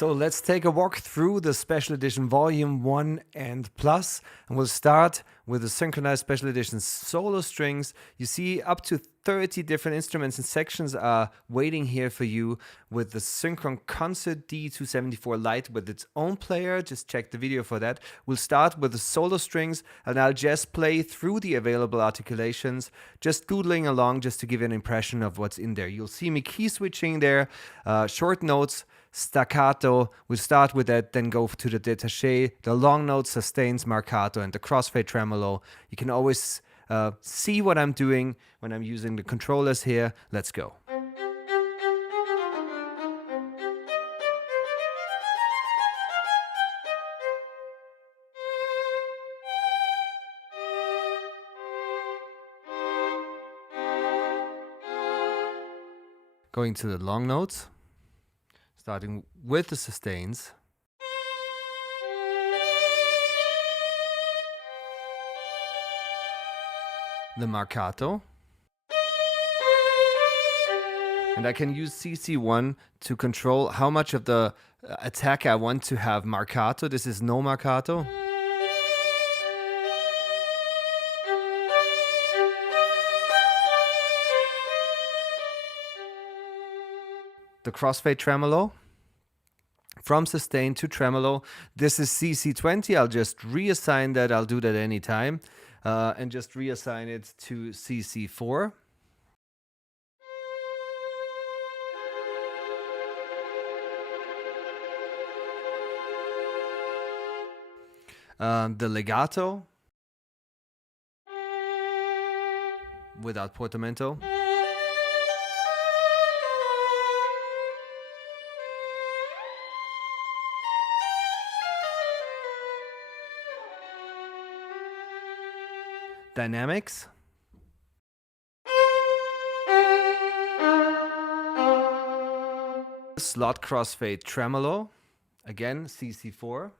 So let's take a walk through the Special Edition Volume 1 and Plus, and we'll start with the Synchronized Special Edition solo strings. You see up to 30 different instruments and sections are waiting here for you with the Synchron Concert D-274 Lite with its own player. Just check the video for that. We'll start with the solo strings, and I'll just play through the available articulations, just doodling along just to give you an impression of what's in there. You'll see me key switching there, short notes, staccato, we'll start with that, then go to the détaché, the long notes, sustains, marcato, and the crossfade tremolo. You can always see what I'm doing when I'm using the controllers here. Let's go. Going to the long notes, starting with the sustains. The marcato. And I can use CC1 to control how much of the attack I want to have marcato. This is no marcato. The crossfade tremolo. From sustain to tremolo. This is CC20. I'll just reassign that. I'll do that anytime. And just reassign it to CC4. The legato without portamento. Dynamics. Slot crossfade tremolo. Again, CC4.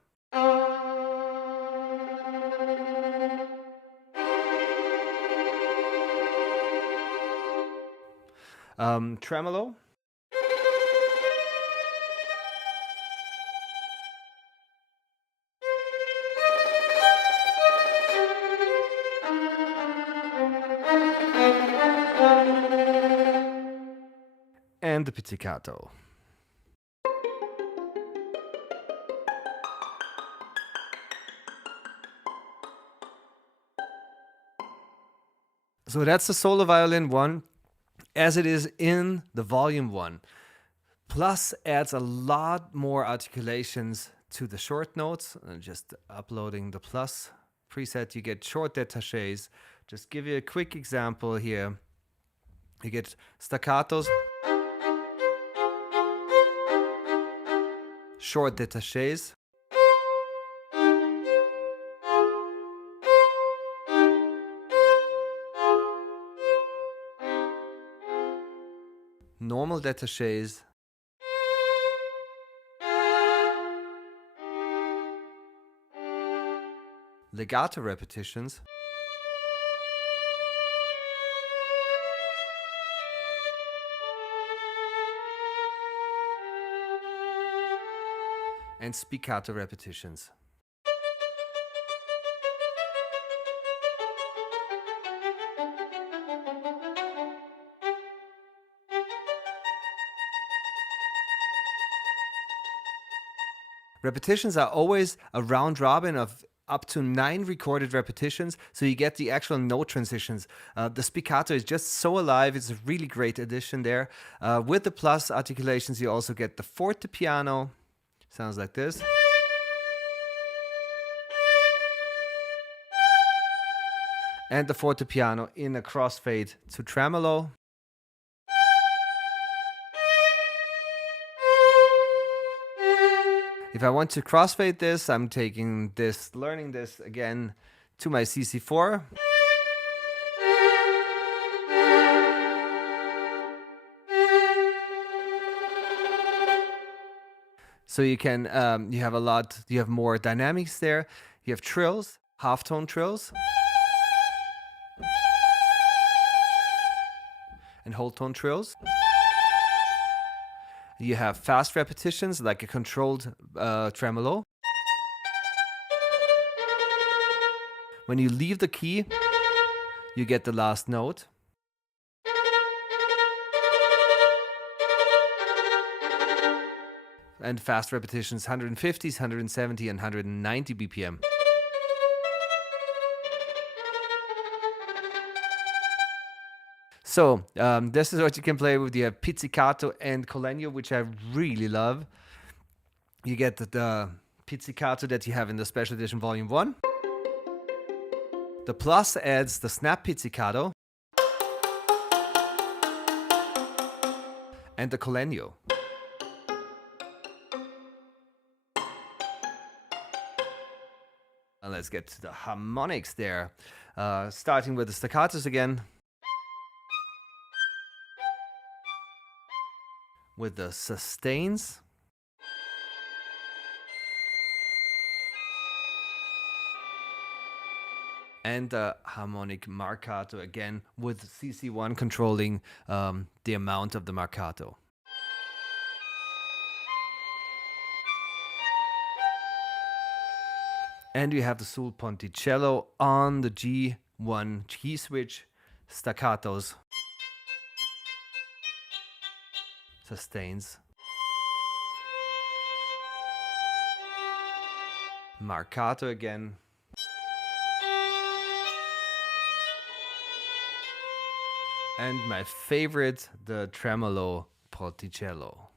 Tremolo. And the pizzicato. So that's the solo violin 1 as it is in the volume 1. Plus adds a lot more articulations to the short notes. And just uploading the plus preset, you get short détachés. Just give you a quick example here. You get staccatos, short détachés, normal détachés, legato repetitions, and spiccato repetitions. Repetitions are always a round robin of up to 9 recorded repetitions, so you get the actual note transitions. The spiccato is just so alive. It's a really great addition there. With the plus articulations, you also get the forte piano. Sounds like this. And the forte piano in a crossfade to tremolo. If I want to crossfade this, I'm taking this, learning this again to my CC4. So you can, you have more dynamics there. You have trills, halftone trills, and whole tone trills. you have fast repetitions like a controlled tremolo. When you leave the key, you get the last note. And fast repetitions 150s, 170 and 190 BPM. So this is what you can play with. You have pizzicato and collegno, which I really love. You get the pizzicato that you have in the Special Edition Volume 1. The Plus adds the snap pizzicato and the collegno. And let's get to the harmonics there. Starting with the staccatos again. With the sustains. And the harmonic marcato again, with CC1 controlling the amount of the marcato. And you have the sul ponticello on the G1 key switch, staccatos, sustains, marcato again, and my favorite, the tremolo ponticello.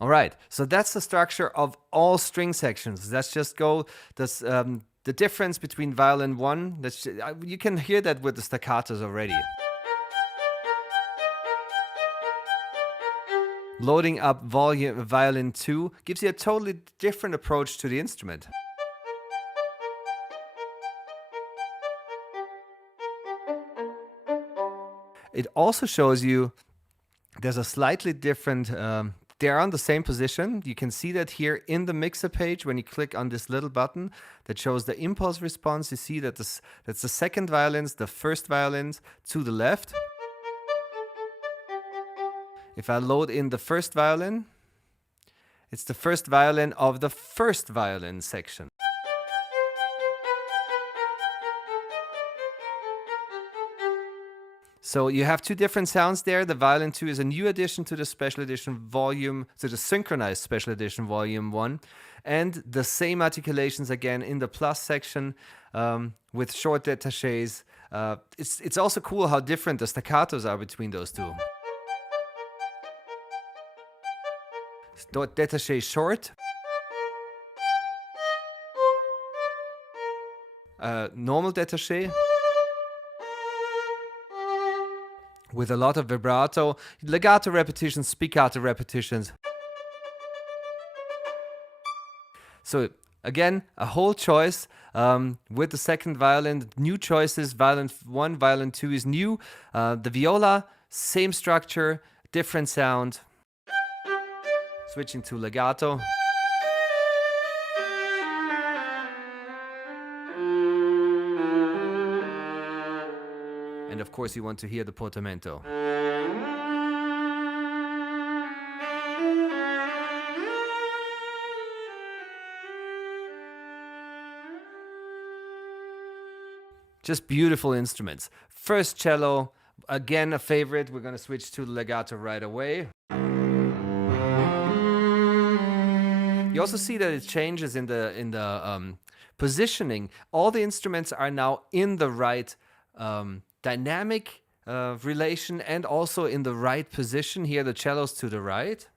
All right, so that's the structure of all string sections. Let's just go this, the difference between violin 1. You can hear that with the staccatos already. Loading up violin 2 gives you a totally different approach to the instrument. It also shows you there's a slightly different they're on the same position. You can see that here in the mixer page when you click on this little button that shows the impulse response. You see that that's the second violins, the first violins to the left. If I load in the first violin, it's the first violin of the first violin section. So you have two different sounds there. The violin 2 is a new addition to the Special Edition Volume, to the Synchron-ized Special Edition Volume 1. And the same articulations again in the plus section with short détachés. It's also cool how different the staccatos are between those two. Détaché short. Normal détaché. With a lot of vibrato, legato repetitions, spiccato repetitions. So again, a whole choice with the second violin. New choices, violin 1, violin 2 is new. The viola, same structure, different sound. Switching to legato. And of course you want to hear the portamento. Just beautiful instruments. First cello, again a favorite. We're going to switch to the legato right away. You also see that it changes in the positioning. All the instruments are now in the right dynamic relation and also in the right position. Here the cellos to the right.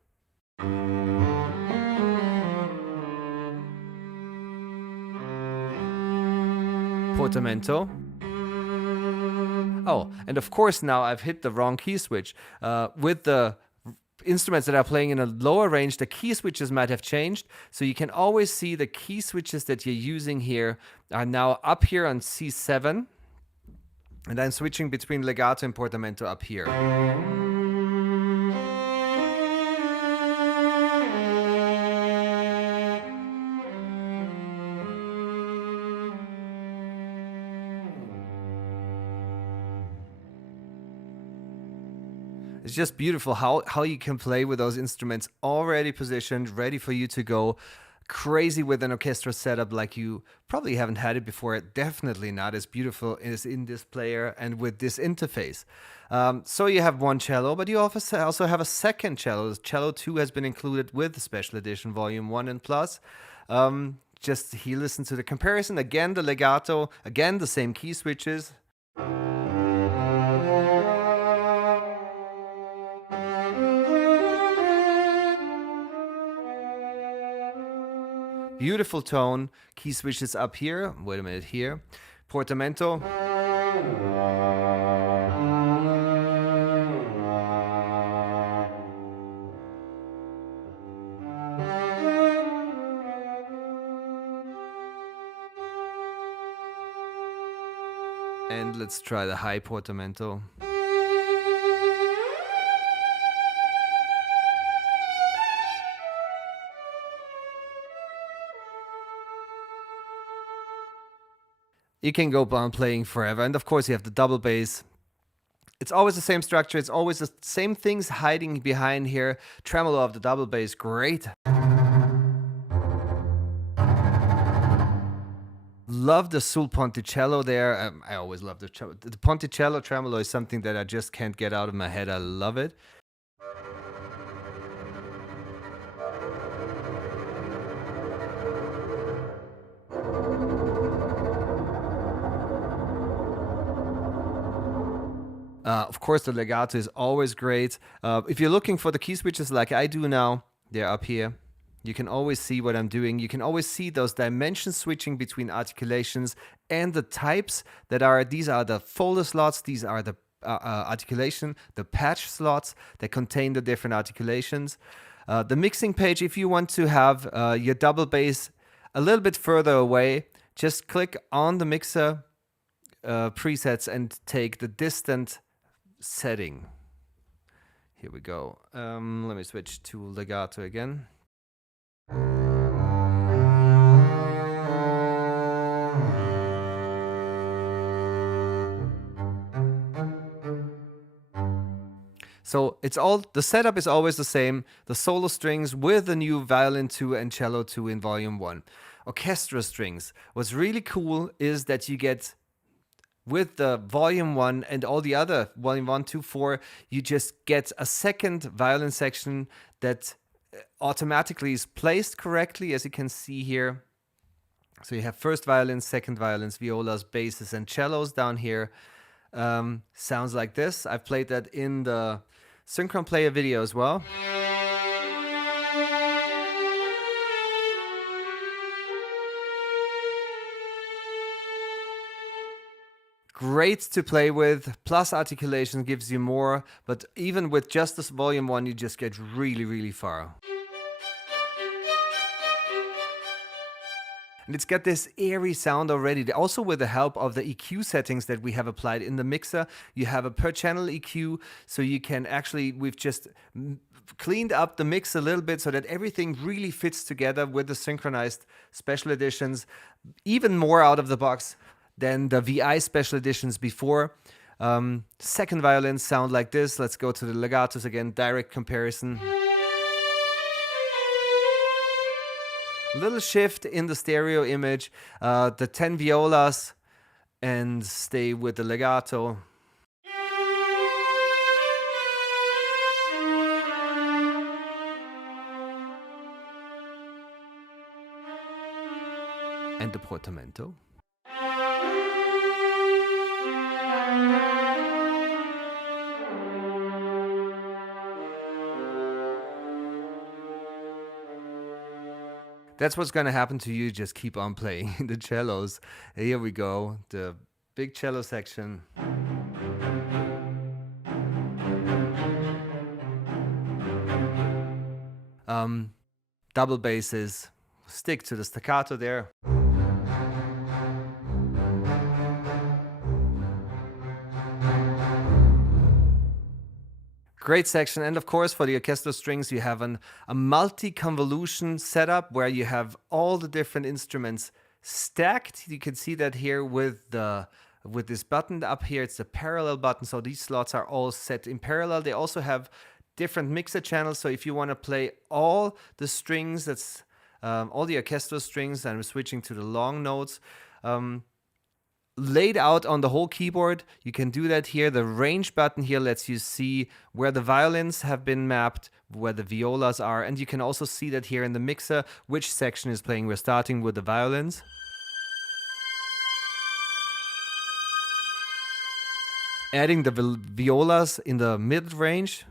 Portamento. Oh, and of course now I've hit the wrong key switch. With the instruments that are playing in a lower range, the key switches might have changed. So you can always see the key switches that you're using here are now up here on C7. And I'm switching between legato and portamento up here. It's just beautiful how you can play with those instruments already positioned, ready for you to go crazy with an orchestra setup like you probably haven't had it before. Definitely not as beautiful as in this player and with this interface. So you have one cello, but you also have a second cello. The cello 2 has been included with the Special Edition Volume 1 and Plus. Just here, listen to the comparison. Again, the legato. Again, the same key switches. Beautiful tone. Key switches up here. Wait a minute here. Portamento. And let's try the high portamento. You can go on playing forever. And of course you have the double bass. It's always the same structure. It's always the same things hiding behind here. Tremolo of the double bass, great. Love the sul ponticello there. I always love the ponticello tremolo is something that I just can't get out of my head. I love it. Of course, the legato is always great. If you're looking for the key switches like I do now, they're up here. You can always see what I'm doing. You can always see those dimension switching between articulations and the types that are, these are the folder slots, these are the articulation, the patch slots that contain the different articulations. The mixing page, if you want to have your double bass a little bit further away, just click on the mixer presets and take the distant setting. Here we go. Let me switch to legato again. So it's all, the setup is always the same. The solo strings with the new violin 2 and cello 2 in volume 1. Orchestra strings. What's really cool is that you get, with the volume 1 and all the other volume 1, 2, 4, you just get a second violin section that automatically is placed correctly, as you can see here. So you have first violins, second violins, violas, basses, and cellos down here. Sounds like this. I've played that in the Synchron Player video as well. Great to play with, plus articulation gives you more, but even with just this volume 1 you just get really, really far. And it's got this airy sound already. Also with the help of the EQ settings that we have applied in the mixer, you have a per channel EQ, so you can actually, we've just cleaned up the mix a little bit so that everything really fits together with the synchronized special editions, even more out of the box than the VI special editions before. Second violins sound like this. Let's go to the legatos again, direct comparison. Little shift in the stereo image, the 10 violas, and stay with the legato. And the portamento. That's what's going to happen to you. Just keep on playing the cellos. Here we go. The big cello section. Double basses. Stick to the staccato there. Great section. And of course, for the orchestral strings, you have a multi-convolution setup where you have all the different instruments stacked. You can see that here with the with this button up here. It's the parallel button, so these slots are all set in parallel. They also have different mixer channels, so if you want to play all the strings, that's all the orchestral strings, and I'm switching to the long notes, laid out on the whole keyboard, you can do that here. The range button here lets you see where the violins have been mapped, where the violas are, and you can also see that here in the mixer which section is playing. We're starting with the violins. Adding the violas in the mid range.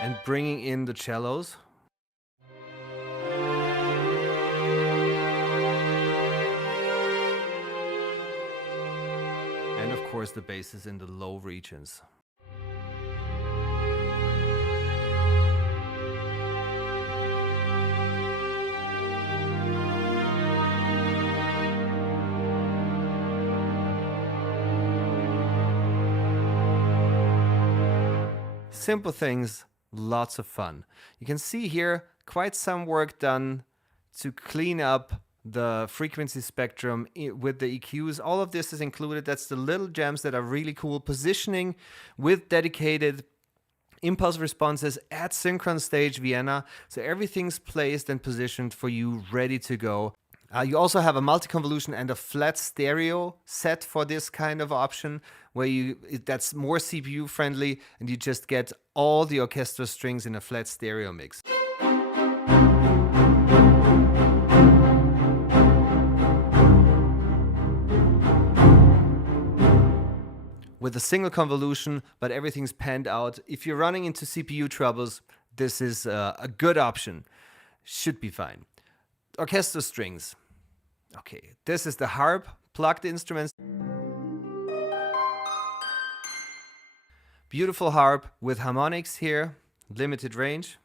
And bringing in the cellos. And of course the basses in the low regions. Simple things, lots of fun. You can see here quite some work done to clean up the frequency spectrum with the EQs. All of this is included. That's the little gems that are really cool. Positioning with dedicated impulse responses at Synchron Stage Vienna. So everything's placed and positioned for you, ready to go. You also have a multi-convolution and a flat stereo set for this kind of option, where that's more CPU friendly, and you just get all the orchestra strings in a flat stereo mix. With a single convolution, but everything's panned out. If you're running into CPU troubles, this is a good option. Should be fine. Orchestra strings. Okay, this is the harp, plucked instruments. Beautiful harp with harmonics here, limited range.